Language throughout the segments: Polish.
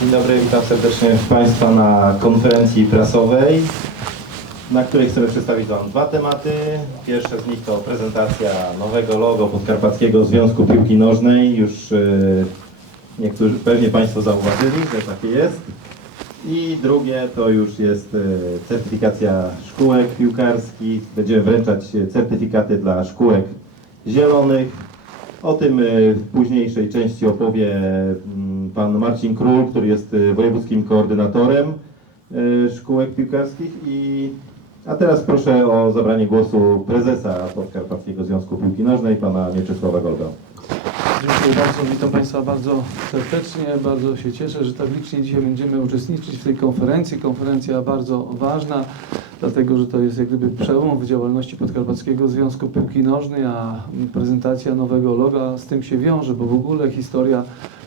Dzień dobry, witam serdecznie Państwa na konferencji prasowej, na której chcemy przedstawić Wam dwa tematy. Pierwsze z nich to prezentacja nowego logo Podkarpackiego Związku Piłki Nożnej. Już e, niektórzy, pewnie Państwo zauważyli, że takie jest. I drugie to już jest e, certyfikacja szkółek piłkarskich. Będziemy wręczać certyfikaty dla szkółek zielonych. O tym e, w późniejszej części opowie mm, pan Marcin Król, który jest e, wojewódzkim koordynatorem e, szkółek piłkarskich. I, a teraz proszę o zabranie głosu prezesa Podkarpackiego Związku Piłki Nożnej, pana Mieczysława Golga. Dziękuję bardzo, witam Państwa bardzo serdecznie. Bardzo się cieszę, że tak licznie dzisiaj będziemy uczestniczyć w tej konferencji. Konferencja bardzo ważna, dlatego że to jest jak gdyby przełom w działalności Podkarpackiego Związku Piłki Nożnej, a prezentacja nowego loga z tym się wiąże, bo w ogóle historia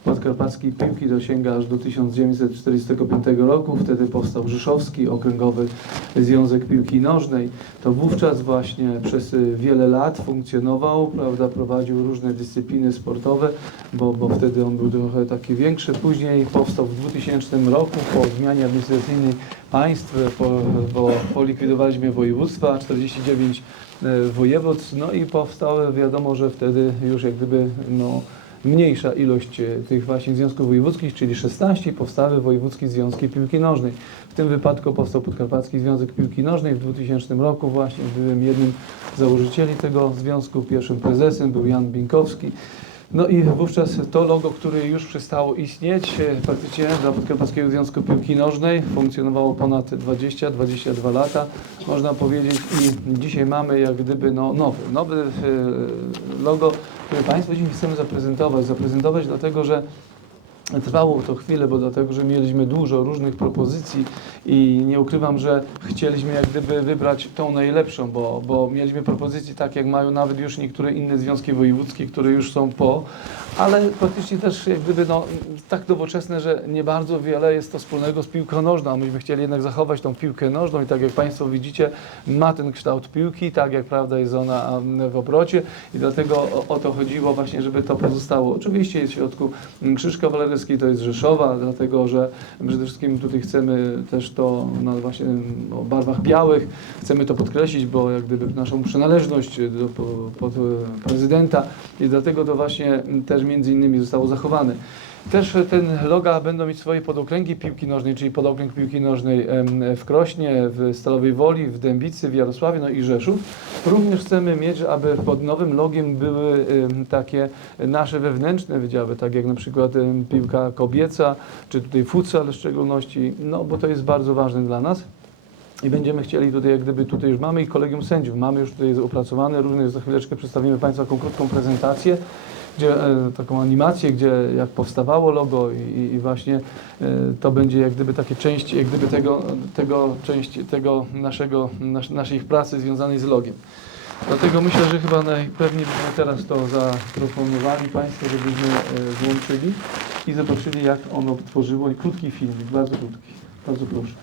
podkarpackiej piłki dosięga aż do 1945 roku. Wtedy powstał Rzeszowski Okręgowy Związek Piłki Nożnej. To wówczas właśnie przez wiele lat funkcjonował, prawda, prowadził różne dyscypliny sportowe, bo, bo wtedy on był trochę taki większy. Później powstał w 2000 roku po zmianie administracyjnej państw, po, bo polikwidowaliśmy województwa, 49 e, województw, no i powstały, wiadomo, że wtedy już jak gdyby no, mniejsza ilość e, tych właśnie związków wojewódzkich, czyli 16, powstały wojewódzkie związki piłki nożnej. W tym wypadku powstał Podkarpacki Związek Piłki Nożnej w 2000 roku właśnie. Byłem jednym z założycieli tego związku, pierwszym prezesem był Jan Binkowski. No i wówczas to logo, które już przestało istnieć, e, praktycznie dla Podkarpackiego Związku Piłki Nożnej funkcjonowało ponad 20-22 lata, można powiedzieć i dzisiaj mamy jak gdyby no, nowy, nowy e, logo, które Państwu dzisiaj chcemy zaprezentować. Zaprezentować dlatego, że Trwało to chwilę, bo dlatego, że mieliśmy dużo różnych propozycji i nie ukrywam, że chcieliśmy jak gdyby wybrać tą najlepszą, bo, bo mieliśmy propozycje tak, jak mają nawet już niektóre inne związki wojewódzkie, które już są po, ale praktycznie też jak gdyby no, tak nowoczesne, że nie bardzo wiele jest to wspólnego z piłką nożną. Myśmy chcieli jednak zachować tą piłkę nożną i tak jak Państwo widzicie, ma ten kształt piłki, tak jak prawda jest ona w obrocie i dlatego o, o to chodziło właśnie, żeby to pozostało. Oczywiście jest w środku mm, krzyż to jest Rzeszowa, dlatego że przede wszystkim tutaj chcemy też to no właśnie o barwach białych, chcemy to podkreślić, bo jak gdyby naszą przynależność do, po, pod prezydenta i dlatego to właśnie też między innymi zostało zachowane. Też ten loga będą mieć swoje podokręgi piłki nożnej, czyli podokręg piłki nożnej w Krośnie, w Stalowej Woli, w Dębicy, w Jarosławie, no i Rzeszów. Również chcemy mieć, aby pod nowym logiem były takie nasze wewnętrzne wydziały, tak jak na przykład piłka kobieca, czy tutaj futsal w szczególności, no bo to jest bardzo ważne dla nas. I będziemy chcieli tutaj, jak gdyby tutaj już mamy i kolegium sędziów, mamy już tutaj opracowane, również za chwileczkę przedstawimy Państwu taką krótką prezentację, gdzie, e, taką animację, gdzie jak powstawało logo i, i- właśnie e, to będzie jak gdyby takie część, jak gdyby tego, tego część tego naszego, nas, naszej pracy związanej z logiem. Dlatego myślę, że chyba najpewniej byśmy teraz to zaproponowali Państwu, żebyśmy e, włączyli i zobaczyli, jak ono tworzyło. Krótki filmik, bardzo krótki. Bardzo proszę.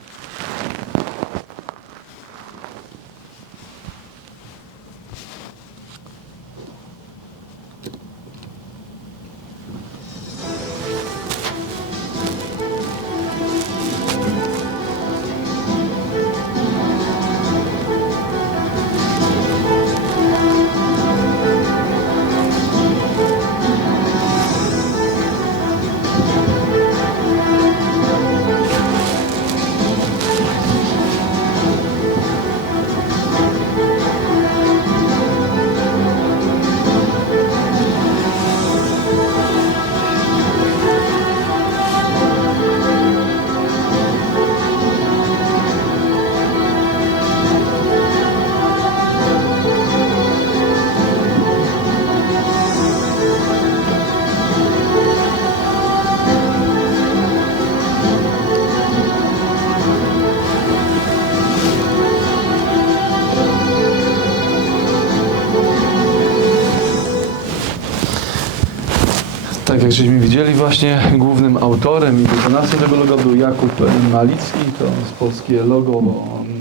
Jak żeśmy widzieli właśnie głównym autorem i wykonawcą tego logo był Jakub Malicki, to jest polskie logo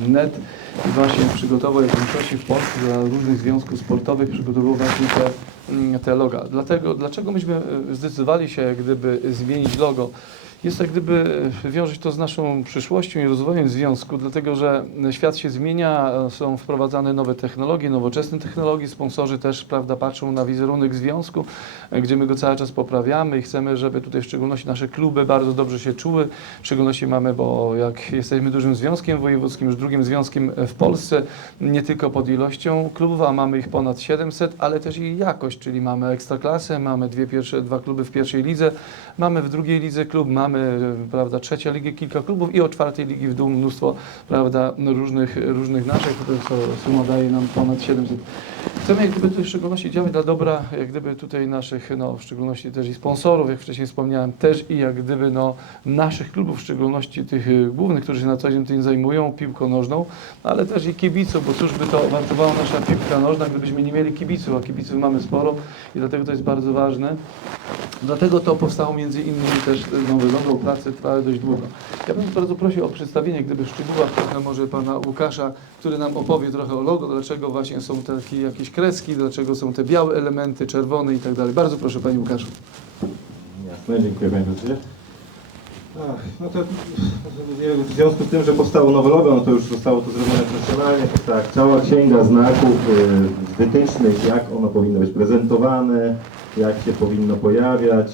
NET i właśnie przygotował jak w większości w Polsce dla różnych związków sportowych przygotował właśnie te, mm, te loga. Dlatego, dlaczego myśmy e, zdecydowali się gdyby zmienić logo? Jest jak gdyby wiąże to z naszą przyszłością i rozwojem związku, dlatego że świat się zmienia, są wprowadzane nowe technologie, nowoczesne technologie, sponsorzy też prawda, patrzą na wizerunek związku, gdzie my go cały czas poprawiamy i chcemy, żeby tutaj w szczególności nasze kluby bardzo dobrze się czuły. W szczególności mamy, bo jak jesteśmy dużym związkiem wojewódzkim, już drugim związkiem w Polsce, nie tylko pod ilością klubów, a mamy ich ponad 700, ale też i jakość, czyli mamy ekstraklasę, mamy dwie pierwsze, dwa kluby w pierwszej lidze, mamy w drugiej lidze klub, mamy e, prawda, trzecia ligi kilka klubów i od czwartej ligi w dół mnóstwo prawda, no, różnych, różnych naszych, to suma daje nam ponad 700. Chcemy jak gdyby tutaj w szczególności działać dla dobra jak gdyby tutaj naszych, no w szczególności też i sponsorów, jak wcześniej wspomniałem, też i jak gdyby no naszych klubów, w szczególności tych y, głównych, którzy się na co dzień tym zajmują, piłką nożną, ale też i kibiców, bo cóż by to wartowała nasza piłka nożna, gdybyśmy nie mieli kibiców, a kibiców mamy sporo i dlatego to jest bardzo ważne. Dlatego to powstało między innymi też nowy logo, prace trwały dość długo. Ja bym bardzo prosił o przedstawienie, gdyby w szczegółach trochę może pana Łukasza, który nam opowie trochę o logo, dlaczego właśnie są takie jakieś kreski, dlaczego są te białe elementy, czerwone i tak dalej. Bardzo proszę panie Łukaszu. Jasne, dziękuję Panie Prezydencie. Ach, No to w związku z tym, że powstało nowe logo, no to już zostało to zrobione profesjonalnie. Tak, cała księga znaków, y, wytycznych, jak ono powinno być prezentowane, jak się powinno pojawiać.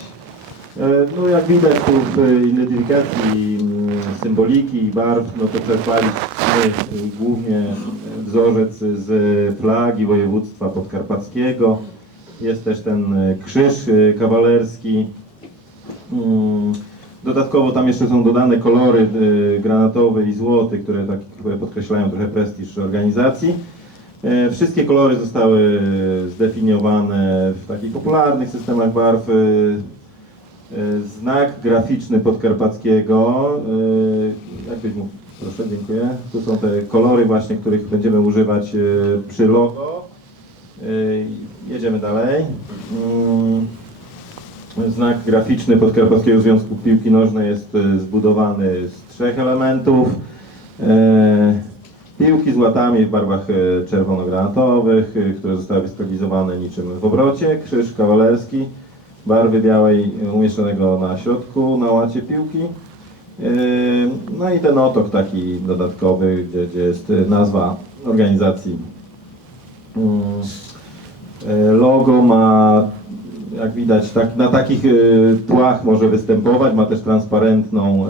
E, No jak widać tu w identyfikacji mm, symboliki i barw, no to czerpaliśmy y, głównie wzorzec z flagi województwa podkarpackiego. Jest też ten y, krzyż y, kawalerski. Mm, Dodatkowo tam jeszcze są dodane kolory granatowy i złoty, które tak podkreślają trochę prestiż organizacji. E, Wszystkie kolory zostały zdefiniowane w takich popularnych systemach barw. Znak graficzny podkarpackiego, jakbyś mógł, proszę, dziękuję. Tu są te kolory właśnie, których będziemy używać y, przy logo. Y, Jedziemy dalej. Mm. Znak graficzny Podkarpackiego Związku Piłki Nożnej jest e, zbudowany z trzech elementów. E, Piłki z łatami w barwach e, czerwono-granatowych, e, które zostały wystylizowane niczym w obrocie. Krzyż kawalerski barwy białej e, umieszczonego na środku, na łacie piłki. No i ten otok taki dodatkowy, gdzie, gdzie jest e, nazwa organizacji. Mm. E, Logo ma, jak widać, tak, na takich tłach może występować, ma też transparentną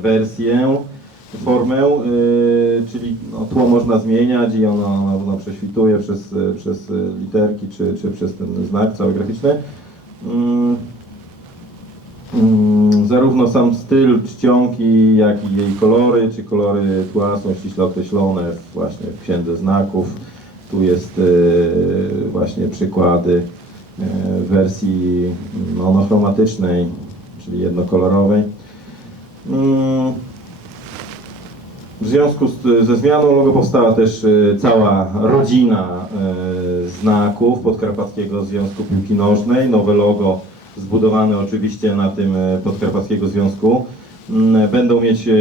wersję, formę, czyli no, tło można zmieniać i ono, ono, prześwituje przez, przez literki czy, czy przez ten znak cały graficzny. Mm, mm, Zarówno sam styl czcionki, jak i jej kolory, czy kolory tła są ściśle określone właśnie w księdze znaków. Tu jest e, właśnie przykłady e, wersji monochromatycznej, czyli jednokolorowej. Mm, W związku z, ze zmianą logo powstała też e, cała rodzina znaków Podkarpackiego Związku Piłki Nożnej. Nowe logo zbudowane oczywiście na tym e, Podkarpackiego Związku. Mm, Będą mieć e,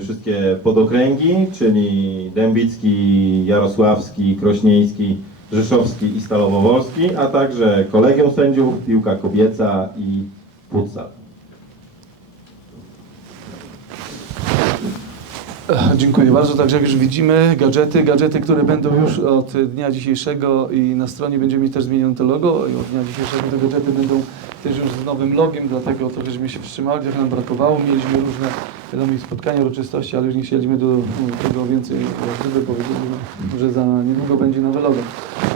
wszystkie podokręgi, czyli Dębicki, Jarosławski, Krośnieński, Rzeszowski i Stalowo-Wolski, a także kolegium sędziów, piłka kobieca i futsal. Dziękuję bardzo. Także jak już widzimy, gadżety, gadżety, które będą już od dnia dzisiejszego i na stronie będziemy mieć też zmienione to logo i od dnia dzisiejszego te gadżety będą też już z nowym logiem, dlatego trochę żeśmy się wstrzymali, trochę nam brakowało. Mieliśmy różne wiadomo, spotkania, uroczystości, ale już nie chcieliśmy do tego więcej gdyby powiedzieli, że za niedługo będzie nowe logo.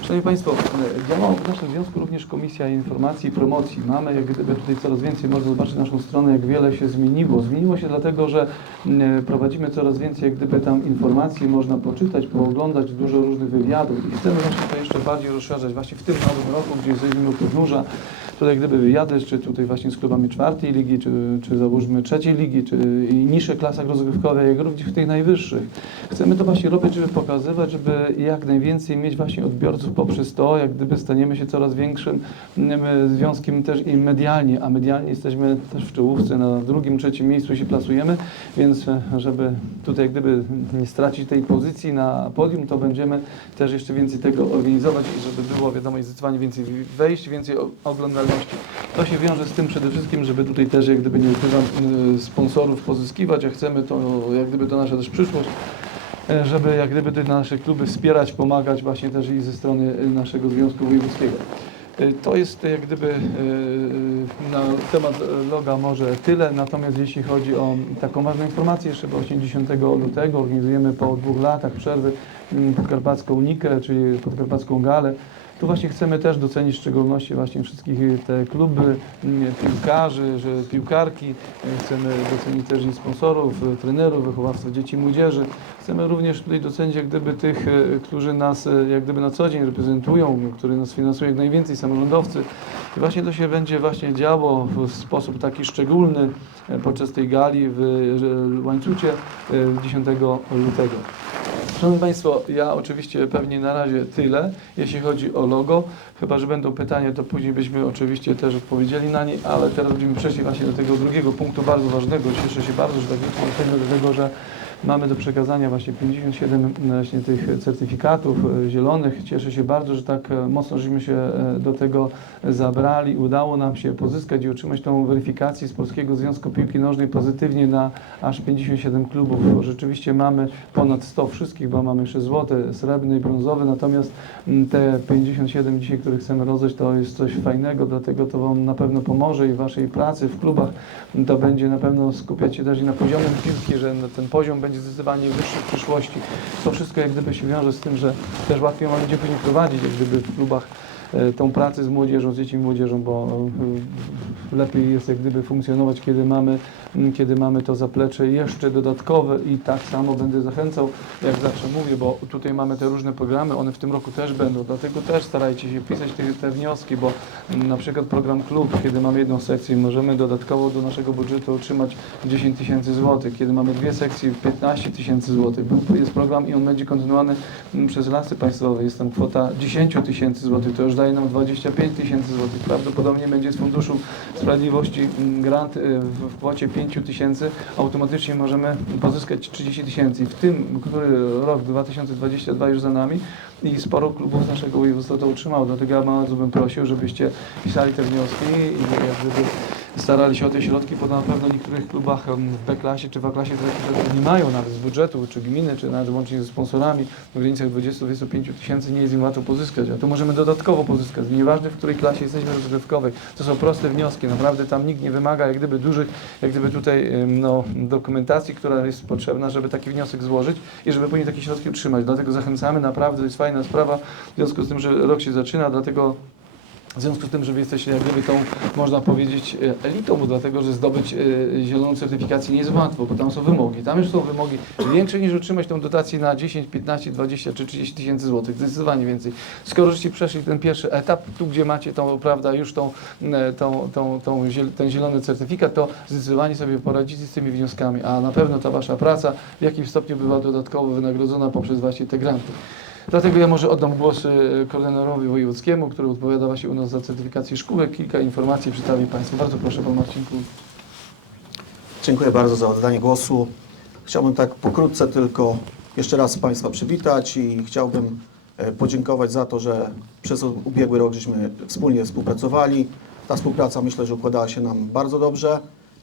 Szanowni Państwo, e, działa w naszym związku również Komisja Informacji i Promocji. Mamy jak gdyby tutaj coraz więcej, można zobaczyć naszą stronę, jak wiele się zmieniło. Zmieniło się dlatego, że m, prowadzimy coraz więcej jak gdyby tam informacji, można poczytać, pooglądać, dużo różnych wywiadów i chcemy właśnie to jeszcze bardziej rozszerzać właśnie w tym nowym roku, gdzie jesteśmy u podnóża. Tutaj gdyby wyjady, czy tutaj właśnie z klubami czwartej ligi, czy, czy załóżmy trzeciej ligi, czy i niższych klasach jak również w tych najwyższych. Chcemy to właśnie robić, żeby pokazywać, żeby jak najwięcej mieć właśnie odbiorców poprzez to, jak gdyby staniemy się coraz większym mm, związkiem też i medialnie, a medialnie jesteśmy też w czołówce, na drugim, trzecim miejscu się plasujemy, więc e, żeby tutaj gdyby nie stracić tej pozycji na podium, to będziemy też jeszcze więcej tego organizować i żeby było wiadomo, zdecydowanie więcej wejść, więcej o- oglądalności działalności. To się wiąże z tym przede wszystkim, żeby tutaj też jak gdyby nie ukrywam y, sponsorów pozyskiwać, a chcemy to, jak gdyby to nasza też przyszłość, e, żeby jak gdyby te nasze kluby wspierać, pomagać właśnie też i ze strony y, naszego Związku Wojewódzkiego. Y, To jest jak gdyby y, y, na temat loga może tyle, natomiast jeśli chodzi o taką ważną informację, jeszcze właśnie 10 lutego organizujemy po dwóch latach przerwy mm, podkarpacką Nikę, czyli podkarpacką galę. Tu właśnie chcemy też docenić w szczególności właśnie wszystkich te kluby, mm, piłkarzy, że piłkarki. Y, Chcemy docenić też i sponsorów, y, trenerów, wychowawców dzieci i młodzieży. Chcemy również tutaj docenić jak gdyby tych, y, którzy nas y, jak gdyby na co dzień reprezentują, którzy nas finansują jak najwięcej, samorządowcy. I właśnie to się będzie właśnie działo w sposób taki szczególny y, podczas tej gali w y, Łańcucie y, 10 lutego. Szanowni Państwo, ja oczywiście pewnie na razie tyle, jeśli chodzi o logo. Chyba, że będą pytania, to później byśmy oczywiście też odpowiedzieli na nie, ale teraz będziemy przeszli właśnie do tego drugiego punktu bardzo ważnego. Cieszę się bardzo, że tak jesteśmy do tego, że mamy do przekazania właśnie 57 właśnie tych certyfikatów e, zielonych. Cieszę się bardzo, że tak e, mocno żeśmy się e, do tego zabrali. Udało nam się pozyskać i otrzymać tą weryfikację z Polskiego Związku Piłki Nożnej pozytywnie na aż 57 klubów. Rzeczywiście mamy ponad 100 wszystkich, bo mamy jeszcze złote, srebrne i brązowe, natomiast mm, te 57 dzisiaj, które chcemy rozdać, to jest coś fajnego, dlatego to Wam na pewno pomoże i Waszej pracy w klubach to będzie na pewno skupiać się też i na poziomie piłki, że ten poziom będzie zdecydowanie wyższy w przyszłości. To wszystko jak gdyby się wiąże z tym, że też łatwiej nam będzie później prowadzić jak gdyby w klubach tą pracę z młodzieżą, z dziećmi młodzieżą, bo e, lepiej jest jak gdyby funkcjonować, kiedy mamy, m, kiedy mamy to zaplecze. Jeszcze dodatkowe i tak samo będę zachęcał, jak zawsze mówię, bo tutaj mamy te różne programy, one w tym roku też będą, dlatego też starajcie się pisać te, te wnioski, bo m, na przykład program klub, kiedy mamy jedną sekcję, możemy dodatkowo do naszego budżetu otrzymać 10 tysięcy złotych, kiedy mamy dwie sekcje, 15 tysięcy złotych, jest program i on będzie kontynuowany m, przez Lasy Państwowe, jest tam kwota 10 tysięcy złotych, to już nam 25 tysięcy złotych, prawdopodobnie będzie z Funduszu Sprawiedliwości grant y, w kwocie 5 tysięcy, automatycznie możemy pozyskać 30 tysięcy. W tym, który rok 2022 już za nami. I sporo klubów naszego województwa to utrzymało, dlatego ja bardzo bym prosił, żebyście pisali te wnioski i jak gdyby starali się o te środki, bo na pewno w niektórych klubach w B-klasie czy w A-klasie nie mają nawet z budżetu, czy gminy, czy nawet łącznie ze sponsorami w granicach 20-25 tysięcy nie jest im łatwo pozyskać, a tu możemy dodatkowo pozyskać. Nieważne w której klasie jesteśmy rozgrywkowej. To są proste wnioski, naprawdę tam nikt nie wymaga jak gdyby dużych, jak gdyby tutaj no, dokumentacji, która jest potrzebna, żeby taki wniosek złożyć i żeby później takie środki utrzymać. Dlatego zachęcamy, naprawdę to jest fajna sprawa, w związku z tym, że rok się zaczyna, dlatego w związku z tym, że wy jesteście jak gdyby tą, można powiedzieć, e, elitą, bo dlatego, że zdobyć e, zieloną certyfikację nie jest łatwo, bo tam są wymogi. Tam już są wymogi większe niż otrzymać tą dotację na 10, 15, 20 czy 30 tysięcy złotych, zdecydowanie więcej. Skoro żeście przeszli ten pierwszy etap, tu gdzie macie tą, prawda, już tą, e, tą, tą, tą, ten zielony certyfikat, to zdecydowanie sobie poradzicie z tymi wnioskami, a na pewno ta wasza praca w jakimś stopniu bywa dodatkowo wynagrodzona poprzez właśnie te granty. Dlatego ja może oddam głos y, koordynatorowi wojewódzkiemu, który odpowiada właśnie u nas za certyfikację szkółek. Kilka informacji przedstawi Państwu. Bardzo proszę, Pan Marcinku. Dziękuję bardzo za oddanie głosu. Chciałbym tak pokrótce tylko jeszcze raz Państwa przywitać i chciałbym e, podziękować za to, że przez ubiegły rok żeśmy wspólnie współpracowali. Ta współpraca myślę, że układała się nam bardzo dobrze.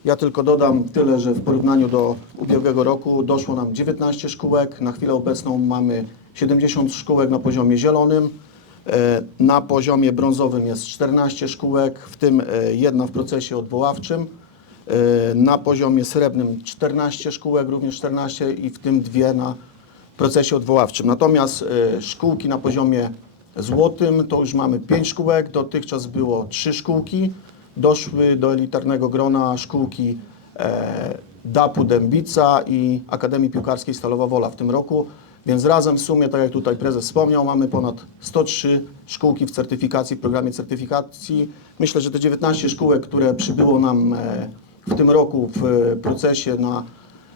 Ja tylko dodam tyle, że w porównaniu do ubiegłego roku doszło nam 19 szkółek. Na chwilę obecną mamy 70 szkółek na poziomie zielonym. E, Na poziomie brązowym jest 14 szkółek, w tym e, jedna w procesie odwoławczym. E, Na poziomie srebrnym 14 szkółek, również 14 i w tym dwie na procesie odwoławczym. Natomiast szkółki na poziomie złotym to już mamy 5 szkółek, dotychczas było 3 szkółki. Doszły do elitarnego grona szkółki DAP-u Dębica i Akademii Piłkarskiej Stalowa Wola w tym roku. Więc razem w sumie, tak jak tutaj prezes wspomniał, mamy ponad 103 szkółki w certyfikacji, w programie certyfikacji. Myślę, że te 19 szkółek, które przybyło nam e, w tym roku w e, procesie na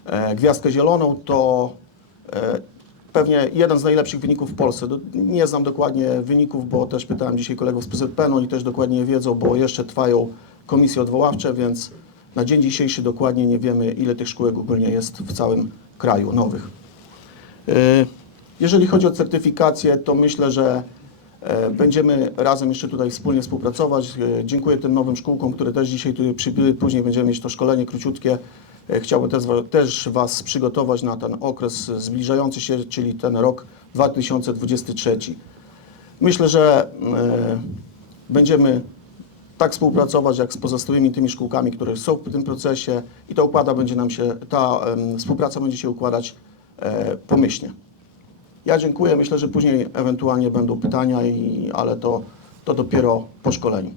e, Gwiazdkę Zieloną, to pewnie jeden z najlepszych wyników w Polsce. Nie znam dokładnie wyników, bo też pytałem dzisiaj kolegów z PZPN, oni też dokładnie nie wiedzą, bo jeszcze trwają komisje odwoławcze, więc na dzień dzisiejszy dokładnie nie wiemy, ile tych szkółek ogólnie jest w całym kraju nowych. E, Jeżeli chodzi o certyfikację, to myślę, że E, Będziemy razem jeszcze tutaj wspólnie współpracować. E, Dziękuję tym nowym szkółkom, które też dzisiaj tu przybyły. Później będziemy mieć to szkolenie króciutkie. E, Chciałbym też, też Was przygotować na ten okres zbliżający się, czyli ten rok 2023. Myślę, że e, będziemy tak współpracować jak z pozostałymi tymi szkółkami, które są w tym procesie i ta układa będzie nam się, ta współpraca będzie się układać pomyślnie. Ja dziękuję, myślę, że później ewentualnie będą pytania, i, ale to, to dopiero po szkoleniu.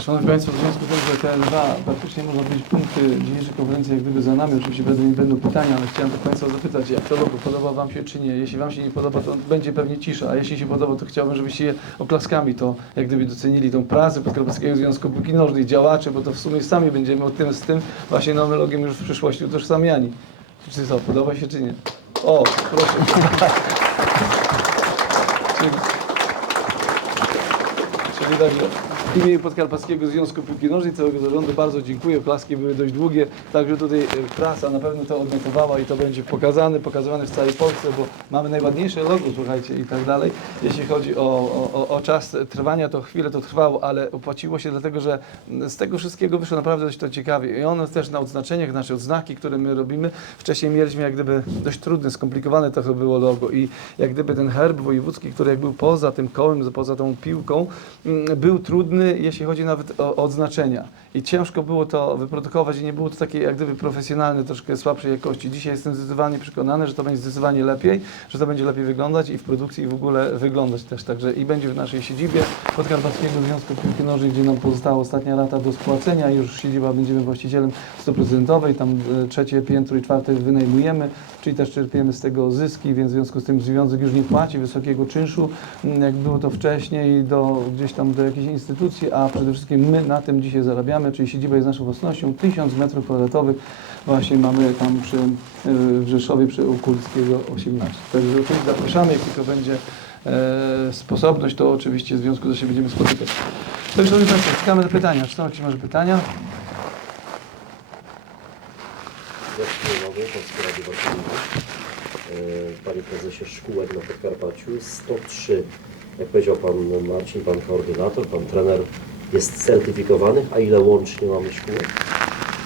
Szanowni Państwo, w związku z tym, że te dwa praktycznie można powiedzieć punkty dzisiejszej konferencji jak gdyby za nami, oczywiście będą, będą pytania, ale chciałem tak Państwa zapytać, jak to logo podoba Wam się czy nie? Jeśli Wam się nie podoba, to będzie pewnie cisza, a jeśli się podoba, to chciałbym, żebyście je oklaskami to jak gdyby docenili tą pracę Podkarpackiego Związku Piłki Nożnej, działaczy, bo to w sumie sami będziemy o tym, z tym właśnie nowym logiem już w przyszłości utożsamiani. Czy co, podoba się czy nie? O, proszę. Czyli- Czyli także w imieniu Podkarpackiego Związku Piłki Nożnej, całego zarządu bardzo dziękuję. Klaski były dość długie, także tutaj e, prasa na pewno to odnotowała i to będzie pokazane, pokazywane w całej Polsce, bo mamy najładniejsze logo, słuchajcie, i tak dalej. Jeśli chodzi o, o, o- czas trwania, to chwilę to trwało, ale opłaciło się dlatego, że z tego wszystkiego wyszło naprawdę dość to ciekawie. I ono też na odznaczeniach, nasze odznaki, które my robimy, wcześniej mieliśmy jak gdyby dość trudne, skomplikowane trochę było logo i jak gdyby ten herb wojewódzki, który jak był poza tym kołem, poza tą piłką, mm, był trudny, jeśli chodzi nawet o odznaczenia. I ciężko było to wyprodukować i nie było to takie jak gdyby profesjonalne, troszkę słabszej jakości. Dzisiaj jestem zdecydowanie przekonany, że to będzie zdecydowanie lepiej, że to będzie lepiej wyglądać i w produkcji i w ogóle wyglądać też. Także i będzie w naszej siedzibie Podkarpackiego Związku Piłki Nożnej, gdzie nam pozostała ostatnia rata do spłacenia. Już siedziba będziemy właścicielem 100%, tam e, trzecie piętro i czwarte wynajmujemy, czyli też czerpiemy z tego zyski, więc w związku z tym związek już nie płaci wysokiego czynszu, m, jak było to wcześniej, do, gdzieś tam do jakiejś instytucji, a przede wszystkim my na tym dzisiaj zarabiamy, czyli siedziba jest naszą własnością, 1000 metrów kwadratowych właśnie mamy tam przy, e, w Rzeszowie przy Okulskiego 18. Także oczywiście zapraszamy, jak tylko będzie e, sposobność, to oczywiście w związku z tym będziemy spotykać. Już Szanowni Państwo, czekamy na pytania. Czy są jakieś może pytania? Zaczynamy Polskie Radio Warszawa. Panie Prezesie Szkółek na Podkarpaciu 103, jak powiedział Pan Marcin, Pan koordynator, Pan trener jest certyfikowany, a ile łącznie mamy szkółek?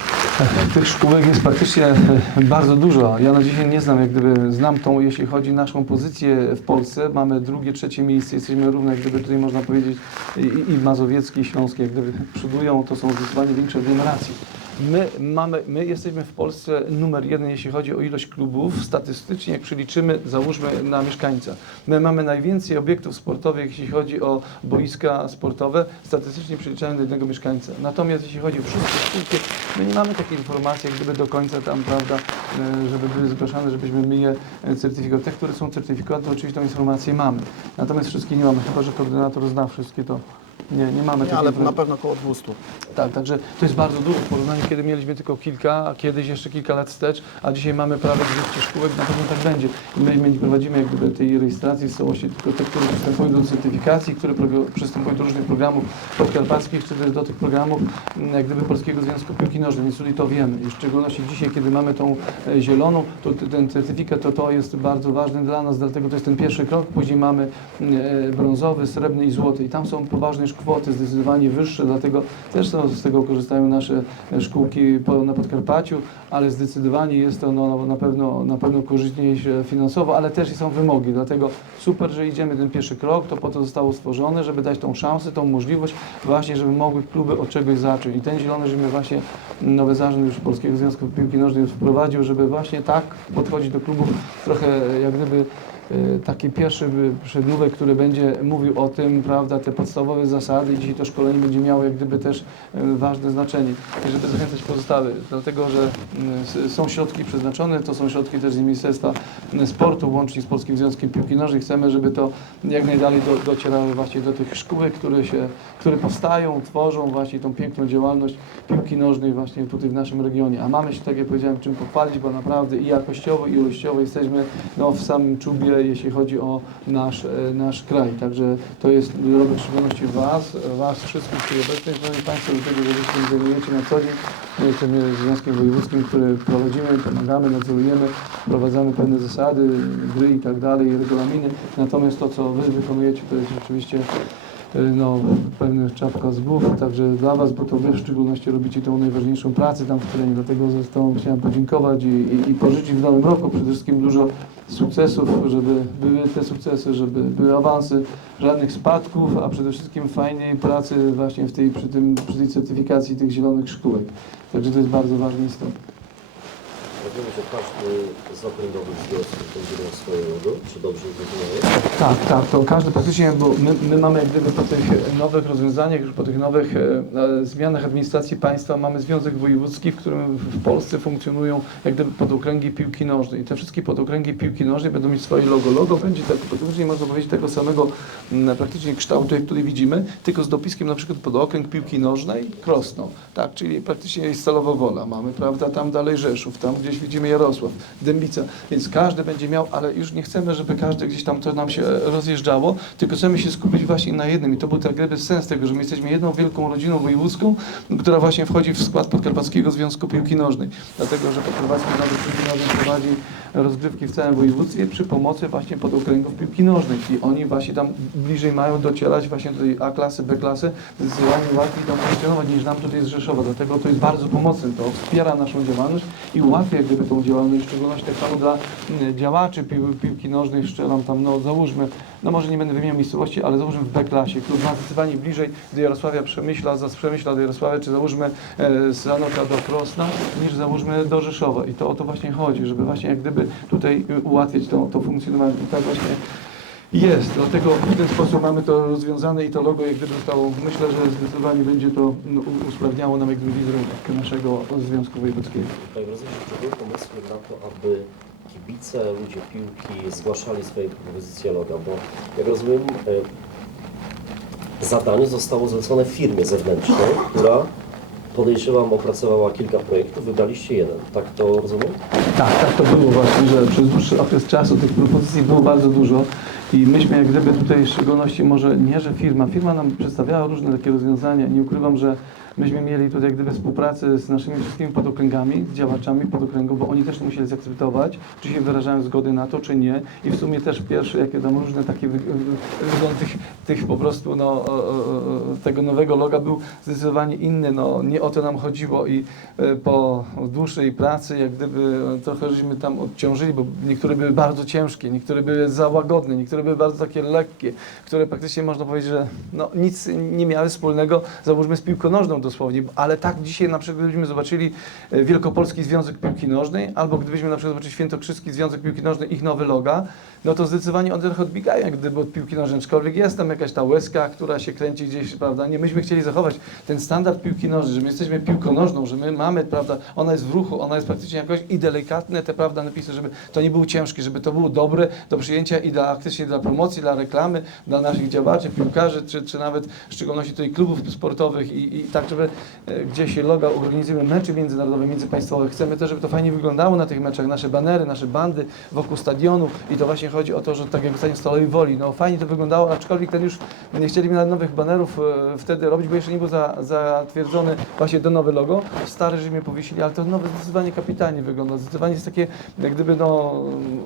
Tych szkółek jest praktycznie e, bardzo dużo. Ja na dzisiaj nie znam, jak gdyby znam tą, jeśli chodzi o naszą pozycję w Polsce. Mamy drugie, trzecie miejsce, jesteśmy równo, jak gdyby tutaj można powiedzieć i, i mazowieckie, i śląskie, jak gdyby przodują, to są zdecydowanie większe aglomeracje. My, mamy, my jesteśmy w Polsce numer jeden, jeśli chodzi o ilość klubów. Statystycznie, jak przeliczymy, załóżmy na mieszkańca. My mamy najwięcej obiektów sportowych, jeśli chodzi o boiska sportowe, statystycznie przeliczane do jednego mieszkańca. Natomiast jeśli chodzi o wszystkie szkółki, my nie mamy takiej informacji, jak gdyby do końca tam, prawda, e, żeby były zgłaszane, żebyśmy my je certyfikować. Te, które są certyfikowane, to oczywiście tą informację mamy. Natomiast wszystkie nie mamy, chyba że koordynator zna wszystkie, to nie, nie mamy Nie, ale na pewno około 200. Tak, także to jest bardzo dużo w porównaniu, kiedy mieliśmy tylko kilka, a kiedyś jeszcze kilka lat wstecz, a dzisiaj mamy prawie 200 szkółek, na pewno tak będzie. I my, my nie prowadzimy jak gdyby tej rejestracji w całości, tylko te, które przystępują do certyfikacji, które przystępują do różnych programów podkarpackich, czy też do tych programów m, jak gdyby Polskiego Związku Piłki Nożnej, więc tutaj to wiemy. I w szczególności dzisiaj, kiedy mamy tą e, zieloną, to ten certyfikat to, to jest bardzo ważny dla nas, dlatego to jest ten pierwszy krok, później mamy e, brązowy, srebrny i złoty i tam są poważne już kwoty, zdecydowanie wyższe, dlatego też no, z tego korzystają nasze e, szkółki po, na Podkarpaciu, ale zdecydowanie jest to no, na, pewno, na pewno korzystniejsze finansowo, ale też są wymogi, dlatego super, że idziemy ten pierwszy krok, to po to zostało stworzone, żeby dać tą szansę, tą możliwość właśnie, żeby mogły kluby od czegoś zacząć. I ten zielony, żeby właśnie nowy zarząd już Polskiego Związku Piłki Nożnej wprowadził, żeby właśnie tak podchodzić do klubów trochę jak gdyby taki pierwszy by- przedmówek, który będzie mówił o tym, prawda, te podstawowe zasady i dzisiaj to szkolenie będzie miało jak gdyby też e, ważne znaczenie. I żeby zachęcać pozostałych, dlatego że są środki przeznaczone, to są środki też z Ministerstwa Sportu, łącznie z Polskim Związkiem Piłki Nożnej. Chcemy, żeby to jak najdalej do, docierały właśnie do tych szkółek, które się, które powstają, tworzą właśnie tą piękną działalność piłki nożnej właśnie tutaj w naszym regionie. A mamy się, tak jak powiedziałem, czym pochwalić, bo naprawdę i jakościowo, i ilościowo jesteśmy no, w samym czubie, jeśli chodzi o nasz, e, nasz kraj. Także to jest dorobek w szczególności Was, Was wszystkich tutaj obecnych, Szanowni Państwo, do tego, że Wy się na co dzień. Jesteśmy związkiem wojewódzkim, który prowadzimy, pomagamy, nadzorujemy, wprowadzamy pewne zasady, gry i tak dalej, regulaminy. Natomiast to, co Wy wykonujecie, to jest rzeczywiście y, no, pewna czapka z głów, także dla Was, bo to Wy w szczególności robicie tą najważniejszą pracę tam w terenie, dlatego zresztą chciałem podziękować i, i, i pożyczyć w nowym roku przede wszystkim dużo sukcesów, żeby były te sukcesy, żeby były awansy, żadnych spadków, a przede wszystkim fajnej pracy właśnie w tej, przy, tym, przy tej certyfikacji tych zielonych szkółek. Także to jest bardzo ważny istotne. Rozumiem, że każdy z okręgowych związków będzie miał swoje logo, czy dobrze? Tak, tak, to każdy praktycznie, bo my, my mamy jak gdyby po tych nowych rozwiązaniach, już po tych nowych e, e, zmianach administracji państwa, mamy Związek Wojewódzki, w którym w Polsce funkcjonują jak gdyby podokręgi piłki nożnej. I te wszystkie podokręgi piłki nożnej będą mieć swoje logo. Logo będzie tak, praktycznie można powiedzieć tego samego m, praktycznie kształtu, jak tutaj widzimy, tylko z dopiskiem na przykład podokręg piłki nożnej Krosno, tak, czyli praktycznie jest Stalowa Wola, mamy, prawda, tam dalej Rzeszów, tam gdzieś widzimy Jarosław, Dębica, więc każdy będzie miał, ale już nie chcemy, żeby każdy gdzieś tam to nam się rozjeżdżało, tylko chcemy się skupić właśnie na jednym i to był tak jakby sens tego, że my jesteśmy jedną wielką rodziną wojewódzką, która właśnie wchodzi w skład Podkarpackiego Związku Piłki Nożnej, dlatego, że Podkarpacki Związek Piłki Nożnej prowadzi rozgrywki w całym województwie przy pomocy właśnie podokręgów piłki nożnej. I oni właśnie tam bliżej mają docierać właśnie do tej A klasy, B klasy, zdecydowanie łatwiej tam funkcjonować niż nam tutaj z Rzeszowa, dlatego to jest bardzo pomocne, to wspiera naszą działalność i ułatwia gdyby tą działalność, w szczególności tak samo dla mm, działaczy pił, piłki nożnej, strzelam tam, no załóżmy, no może nie będę wymieniał miejscowości, ale załóżmy w B klasie, klub ma zdecydowanie bliżej do Jarosławia Przemyśla, za Przemyśla do Jarosławia, czy załóżmy e, z Sanoka do Krosna, niż załóżmy do Rzeszowa. I to o to właśnie chodzi, żeby właśnie jak gdyby tutaj y, ułatwiać to, to funkcjonowanie. I tak właśnie jest, dlatego w ten sposób mamy to rozwiązane i to logo jak gdyby zostało, myślę, że zdecydowanie będzie to no, usprawniało nam jak gdyby wizerunek naszego Związku Wojewódzkiego. Tak, rozumiem, że były pomysły na to, aby kibice, ludzie piłki zgłaszali swoje propozycje loga, bo jak rozumiem, e, zadanie zostało zlecone firmie zewnętrznej, która podejrzewam opracowała kilka projektów, wybraliście jeden. Tak to rozumiem? Tak, tak to było właśnie, że przez dłuższy okres czasu tych propozycji było bardzo dużo i myśmy jak gdyby tutaj w szczególności może nie, że firma, firma nam przedstawiała różne takie rozwiązania, nie ukrywam, że myśmy mieli tutaj jak gdyby współpracę z naszymi wszystkimi podokręgami, z działaczami podokręgów, bo oni też musieli zaakceptować, czy się wyrażają zgody na to, czy nie. I w sumie też pierwsze, jakie tam różne takie wy- wy- wygląd tych, tych po prostu no, tego nowego loga był zdecydowanie inny, no nie o to nam chodziło i e, po dłuższej pracy jak gdyby e, trochę żeśmy tam odciążyli, bo niektóre były bardzo ciężkie, niektóre były za łagodne, niektóre były bardzo takie lekkie, które praktycznie można powiedzieć, że no, nic nie miały wspólnego, załóżmy z piłką nożną dosłownie, ale tak dzisiaj na przykład gdybyśmy zobaczyli e, Wielkopolski Związek Piłki Nożnej, albo gdybyśmy na przykład zobaczyli Świętokrzyski Związek Piłki Nożnej, ich nowe loga, no to zdecydowanie one trochę odbiegają gdyby od piłki nożnej, aczkolwiek jest tam jakaś ta łezka, która się kręci gdzieś, prawda, nie, myśmy chcieli zachować ten standard piłki nożnej, że my jesteśmy piłką nożną, że my mamy, prawda, ona jest w ruchu, ona jest praktycznie jakoś i delikatne te, prawda, napisy, żeby to nie było ciężkie, żeby to było dobre do przyjęcia i dla, faktycznie dla promocji, dla reklamy, dla naszych działaczy, piłkarzy, czy, czy nawet w szczególności tutaj klubów sportowych i, i tak, żeby e, gdzie się loga, organizujemy mecze międzynarodowe, międzypaństwowe, chcemy też, żeby to fajnie wyglądało na tych meczach, nasze banery, nasze bandy wokół stadionu i to właśnie chodzi o to, że tak jak w stanie Stalowej Woli, no fajnie to wyglądało, aczkolwiek ten już nie chcieliśmy nawet nowych banerów e, wtedy robić, bo jeszcze nie był za, zatwierdzony właśnie do nowe logo. Stary żeśmy powiesili, ale to nowe zdecydowanie kapitalnie wygląda. Zdecydowanie jest takie, jak gdyby no,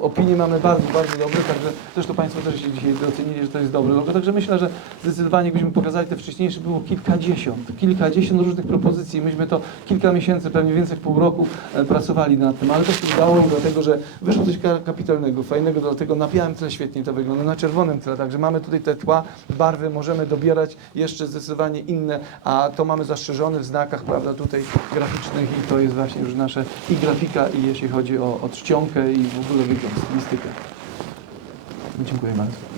opinie mamy bardzo, bardzo dobre, także zresztą Państwo też się dzisiaj docenili, że to jest dobre logo. Także myślę, że zdecydowanie jakbyśmy pokazali te wcześniejsze, było kilkadziesiąt, kilkadziesiąt różnych propozycji. Myśmy to kilka miesięcy, pewnie więcej pół roku e, pracowali nad tym, ale to się udało dlatego, że wyszło coś ka- kapitalnego, fajnego, dlatego na białym tle świetnie to wygląda, na czerwonym tle, także mamy tutaj te tła, barwy, możemy dobierać jeszcze zdecydowanie inne, a to mamy zastrzeżone w znakach, prawda, tutaj graficznych i to jest właśnie już nasze i grafika i jeśli chodzi o, o czcionkę i w ogóle wygląd, stylistykę. Dziękuję bardzo.